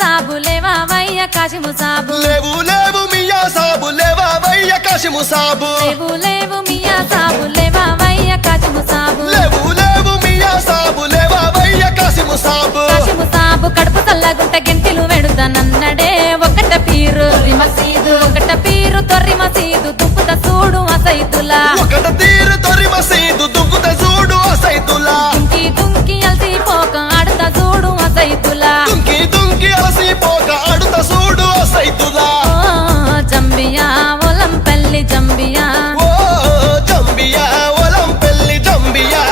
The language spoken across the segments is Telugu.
సాబు లేవయ్య కాశిము సాబు లేవు లేవు మియా సాబు లేవయ్య కాశిము సాబు లేవు మియా సాబు లేవయ్య కాశిము సాబు లేవు లేవు మియా సాబు లేవయ్య కాశిము సాబు కాశిము సాబు కడుపు చల్లగుంట గెంటిలు వెడుతానన్నడే ఒకట పీరు మసీదు ఒకట పీరు తొర్రి మసీదు దుప్పుత చూడు అసైతులా ఒకట తీరు తొరి మసీదు దుక్కుత చూడు అసైతులా దుంకి దుంకి అలసిపోక ఆడుతా చూడు అసైతులా దుంకి దుంకి అలసిపోక ఆడుత చూడు అసైతులా జంబియా ఒలంపల్లి జంబియా ఓ జంబియా ఒలంపల్లి జంబియా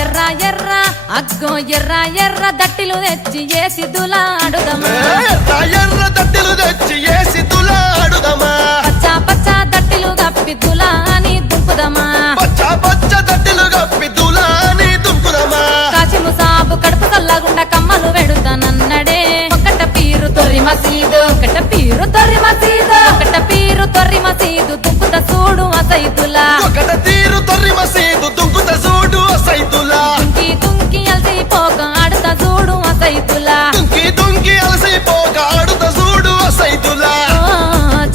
ఎర్ర ఎర్ర అగ్గో ఎర్ర ఎర్ర దట్టిలు తెచ్చి ఏసి దులాడుదమా ఎర్ర ఎర్ర దట్టిలు తెచ్చి ఏసి దులాడుదమా పచ్చ పచ్చ దట్టిలు గప్పి దులాని దుంపుదమా పచ్చ పచ్చ దట్టిలు గప్పి దులాని దుంకుదమా కాశిము సాబు కడుపు చల్లగుండ కమ్మలు వెడుతానన్నడే ఒకట పీరు తొర్రి మసీదు ఒకట పీరు తొర్రి మసీదు ఒకట పీరు తొర్రి మసీదు దుంపుత చూడు అసైతులా ఒకట తీరు తొర్రి మసీదు దుంకుత చూడు అసైతులా దుంకి దుంకి అలసిపోక ఆడుతా చూడు అసైతులా దుంకి దుంకి అలసిపోక ఆడుత చూడు అసైతులా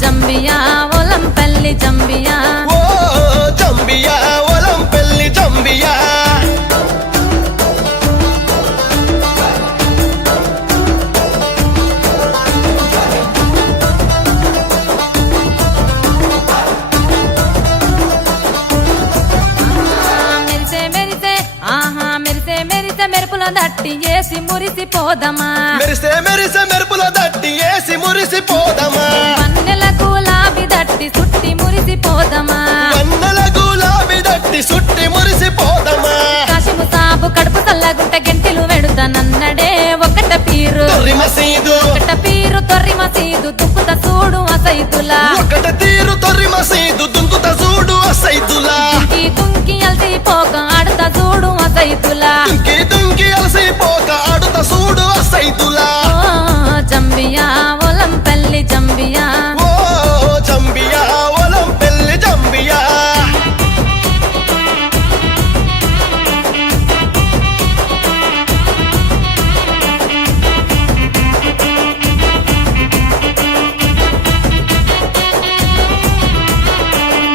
జంబియా ఒలంపల్లి జంబియా ఓ జంబియా ఒలంపల్లి జంబియా మెరిసే మెరిసే ఆహా మెరిసే మెరిసే మెరుపుల దట్టి ఏసి మురిసిపోదమా మెరిసే మెరిసే మెరుపుల దట్టి ఏసి మురిసిపోదమా వన్నెల గులాబీ దట్టి సుట్టి మురిసిపోదమా వన్నెల గులాబీ దట్టి సుట్టి మురిసిపోదమా కాశిము సాబు కడుపు చల్లగుంట గెంటిలు వెడుతానన్నడే ఒకట పీరు తొర్రి మసీదు ఒకట పీరు తొర్రి మసీదు దుప్పుత చూడు అసైతులా ఒకట తీరు తొర్రి మసీదు దుంకుత చూడు అసైతులా దుంకి దుంకి అలసిపోక ఆడుతా చూడు అసైతులా దుంకి దుంకి అలసిపోక ఆడుత చూడు అసైతులా జంబియా ఒలంపల్లి జంబియా ఓ జంబియా ఒలంపల్లి జంబియా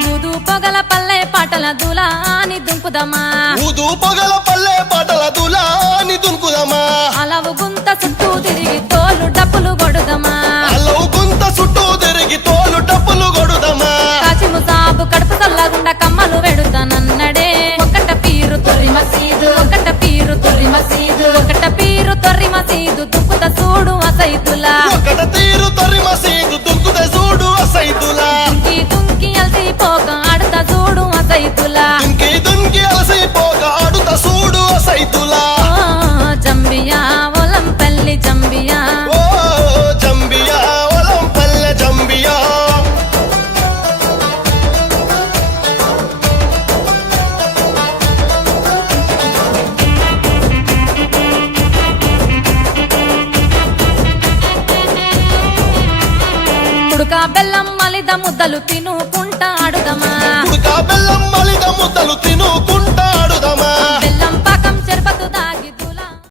ఊదు పొగల పల్లె పాటల దులాని దుంకుదమా ఊదు పొగల పల్లె పాటల దులాని దుంకుదమా అలవు గుంత చుట్టూ తిరిగి తోలు డప్పులు కొడుదమా అల్లవు గుంత చుట్టూ తిరిగి తోలు డప్పులు కొడుదమా కాశిము సాబు కడుపు చల్లగుండ కమ్మలు వెడుతానన్నడే ఒకట పీరు తొర్రి మసీదు ఒకట పీరు తొర్రి మసీదు ఒకట పీరు తొర్రి మసీదు దుప్పుత చూడు అసైతులా ఒకట తీరు తొర్రి మసీదు దుంకుత చూడు అసైతులా దుంకి దుంకి అలసిపోక ఆడుతా చూడు అసైతులా దుంకి దుంకి అలసిపోక ఆడుత చూడు అసైతులా జంబియా ఒలంపల్లి జంబియా ఓ జంబియా ఒలంపల్లె జంబియా ఉడక బెల్లం మలిద ముద్దలు తినుకుంటా ఆడుదమా ఉడక బెల్లం మలిద ముద్దలు తినుకుంటా